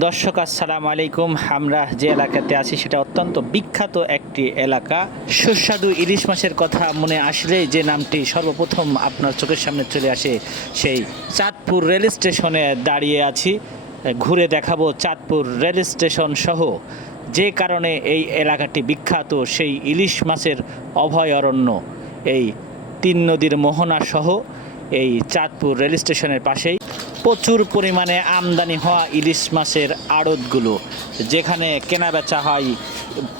দর্শক আসসালামু আলাইকুম। আমরা যে এলাকাতে আছি সেটা অত্যন্ত বিখ্যাত একটি এলাকা। সুস্বাদু ইলিশ মাছের কথা মনে আসলেই যে নামটি সর্বপ্রথম আপনার চোখের সামনে চলে আসে, সেই চাঁদপুর রেল স্টেশনে দাঁড়িয়ে আছি। ঘুরে দেখাবো চাঁদপুর রেল স্টেশন সহ যে কারণে এই এলাকাটি বিখ্যাত, সেই ইলিশ মাছের অভয়ারণ্য, এই তিন নদীর মোহনা সহ এই চাঁদপুর রেল স্টেশনের পাশেই প্রচুর পরিমাণে আমদানি হওয়া ইলিশ মাছের আড়তগুলো, যেখানে কেনাবেচা হয়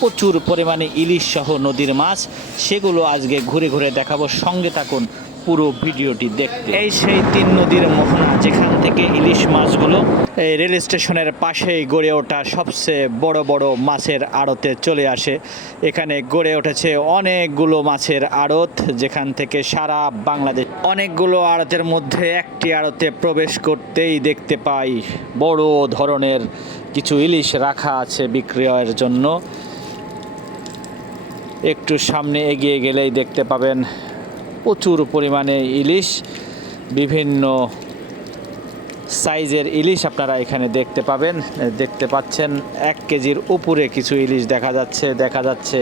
প্রচুর পরিমাণে ইলিশ সহ নদীর মাছ, সেগুলো আজকে ঘুরে ঘুরে দেখাবো। সঙ্গে থাকুন পুরো ভিডিওটি দেখতে। এই সেই তিন নদীর মোহনা, যেখান থেকে ইলিশ মাছগুলো এই রেল স্টেশনের পাশেই গড়ে ওঠা সবচেয়ে বড় বড় মাছের আড়তে চলে আসে। এখানে গড়ে উঠেছে অনেকগুলো মাছের আড়ত, যেখান থেকে সারা বাংলাদেশ অনেকগুলো আড়তের মধ্যে একটি আড়তে প্রবেশ করতেই দেখতে পাই বড় ধরনের কিছু ইলিশ রাখা আছে বিক্রয়ের জন্য। একটু সামনে এগিয়ে গেলেই দেখতে পাবেন প্রচুর পরিমাণে ইলিশ, বিভিন্ন সাইজের ইলিশ আপনারা এখানে দেখতে পাবেন। দেখতে পাচ্ছেন 1 কেজির উপরে কিছু ইলিশ দেখা যাচ্ছে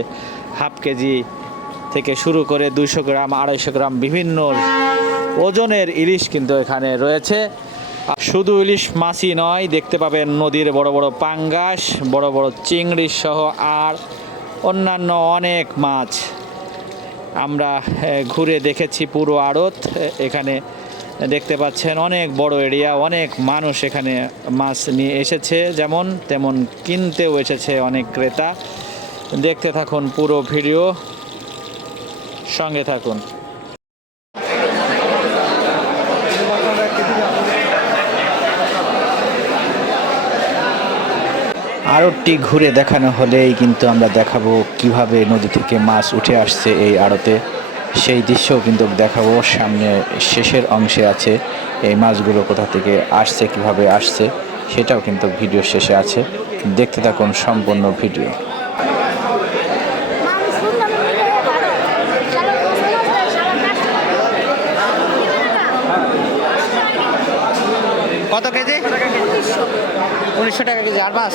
হাফ কেজি থেকে শুরু করে 200 গ্রাম, 250 গ্রাম বিভিন্ন ওজনের ইলিশ কিন্তু এখানে রয়েছে। শুধু ইলিশ মাছই নয়, দেখতে পাবেন নদীর বড় বড় পাঙ্গাস, বড় বড় চিংড়ি সহ আর অন্যান্য অনেক মাছ। আমরা ঘুরে দেখেছি পুরো আড়ত। এখানে দেখতে পাচ্ছেন অনেক বড় এরিয়া, অনেক মানুষ এখানে মাছ নিয়ে এসেছে, যেমন তেমন কিনতেও এসেছে অনেক ক্রেতা। দেখতে থাকুন পুরো ভিডিও, সঙ্গে থাকুন। আড়তটি ঘুরে দেখানো হলেই কিন্তু আমরা দেখাবো কিভাবে নদী থেকে মাছ উঠে আসছে এই আড়তে, সেই দৃশ্যও কিন্তু দেখাবো। সামনে শেষের অংশে আছে এই মাছগুলো কোথা থেকে আসছে, কিভাবে আসছে, সেটাও কিন্তু ভিডিও শেষে আছে। দেখতে থাকুন সম্পূর্ণ ভিডিও। কত কেজি? 1900 টাকা কেজি। আর মাছ